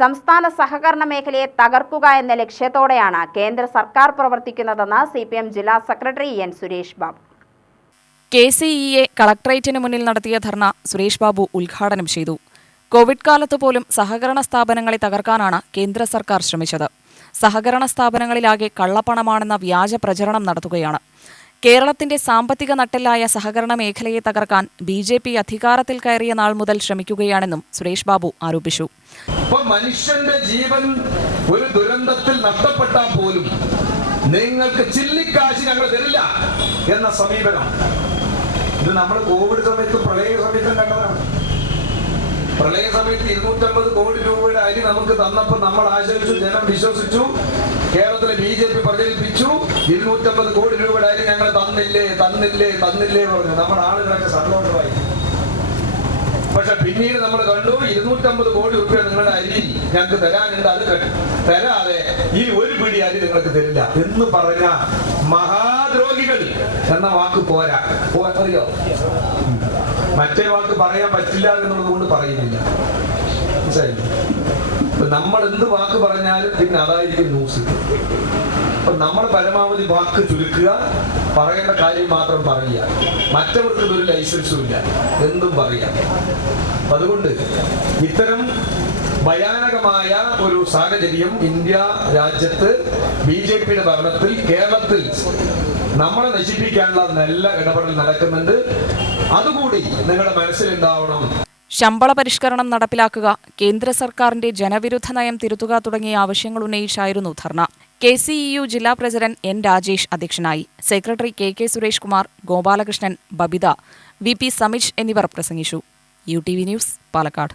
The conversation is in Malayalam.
സംസ്ഥാന സഹകരണ മേഖലയെ തകർക്കുക എന്ന ലക്ഷ്യത്തോടെയാണ് കേന്ദ്ര സർക്കാർ പ്രവർത്തിക്കുന്നതെന്ന് സി പി എം ജില്ലാ secretary N Suresh Babu. K C E A കളക്ടറേറ്റിന് മുന്നിൽ നടത്തിയ ധർണ സുരേഷ് ബാബു ഉദ്ഘാടനം ചെയ്തു. കോവിഡ് കാലത്ത് പോലും സഹകരണ സ്ഥാപനങ്ങളെ തകർക്കാനാണ് കേന്ദ്ര സർക്കാർ ശ്രമിച്ചത്. സഹകരണ സ്ഥാപനങ്ങളിലാകെ കള്ളപ്പണമാണെന്ന വ്യാജ പ്രചരണം നടത്തുകയാണ്. കേരളത്തിന്റെ സാമ്പത്തിക നട്ടെല്ലായ സഹകരണ മേഖലയെ തകർക്കാൻ ബി ജെ പി അധികാരത്തിൽ കയറിയ നാൾ മുതൽ ശ്രമിക്കുകയാണെന്നും സുരേഷ് ബാബു ആരോപിച്ചു. ഇപ്പൊ മനുഷ്യന്റെ ജീവൻ ഒരു ദുരന്തത്തിൽ നഷ്ടപ്പെട്ടാൽ പോലും നിങ്ങൾക്ക് ചില്ലിക്കാശി ഞങ്ങൾ തരില്ല എന്ന സമീപനം. ഇത് നമ്മൾ കോവിഡ് സമയത്ത് പ്രളയ സമയത്തും കണ്ടതാണ്. പ്രളയ സമയത്ത് ഇരുന്നൂറ്റമ്പത് കോടി രൂപയുടെ അരി നമുക്ക് തന്നപ്പോൾ നമ്മൾ ആശ്രയിച്ചു ജനം വിശ്വസിച്ചു കേരളത്തിലെ ബി ജെ പി പ്രചരിപ്പിച്ചു. ഇരുന്നൂറ്റമ്പത് കോടി രൂപയുടെ അരി ഞങ്ങൾ തന്നില്ലേ തന്നില്ലേ തന്നില്ലേ പറഞ്ഞു. നമ്മുടെ ആളുകളൊക്കെ സന്തോഷമായി. പിന്നീട് നമ്മൾ കണ്ടു ഇരുന്നൂറ്റമ്പത് കോടി രൂപ നിങ്ങളുടെ അരി ഞങ്ങൾക്ക് തരാനുണ്ട് അത് തരാതെ ഈ ഒരു പിടി അരി നിങ്ങൾക്ക് തരില്ല. എന്ന് പറഞ്ഞ മഹാദ്രോഹികൾ എന്ന വാക്ക് പോരാ. അറിയോ? മറ്റേ വാക്ക് പറയാൻ പറ്റില്ല എന്നുള്ളത് കൊണ്ട് പറയുന്നില്ല. നമ്മൾ എന്ത് വാക്ക് പറഞ്ഞാലും പിന്നെ അതായിരിക്കും ന്യൂസ്. അപ്പൊ നമ്മൾ പരമാവധി വാക്ക് ചുരുക്കുക. പറയേണ്ട കാര്യം മാത്രം പറയുക. മറ്റവർക്ക് ഇതൊരു ലൈസൻസും ഇല്ല. എന്തും പറയാം അതുകൊണ്ട് ഇത്തരം ഭയാനകമായ ഒരു സാഹചര്യം ഇന്ത്യ രാജ്യത്ത് ബി ജെ പിയുടെ ഭരണത്തിൽ കേരളത്തിൽ നമ്മളെ നശിപ്പിക്കാനുള്ള നല്ല ഇടപെടൽ നടക്കുന്നുണ്ട്. അതുകൂടി നിങ്ങളുടെ മനസ്സിലുണ്ടാവണം ശമ്പള പരിഷ്കരണം നടപ്പിലാക്കുക കേന്ദ്ര സർക്കാരിന്റെ ജനവിരുദ്ധ നയം തിരുത്തുക തുടങ്ങിയ ആവശ്യങ്ങൾ ഉന്നയിച്ചായിരുന്നു ധർണ. കെ സി ഇ യു ജില്ലാ പ്രസിഡന്റ് എൻ രാജേഷ് അധ്യക്ഷനായി. Secretary K K Suresh Kumar Gopalakrishnan Babitha V P Samij എന്നിവർ പ്രസംഗിച്ചു. U T V news Palakkad.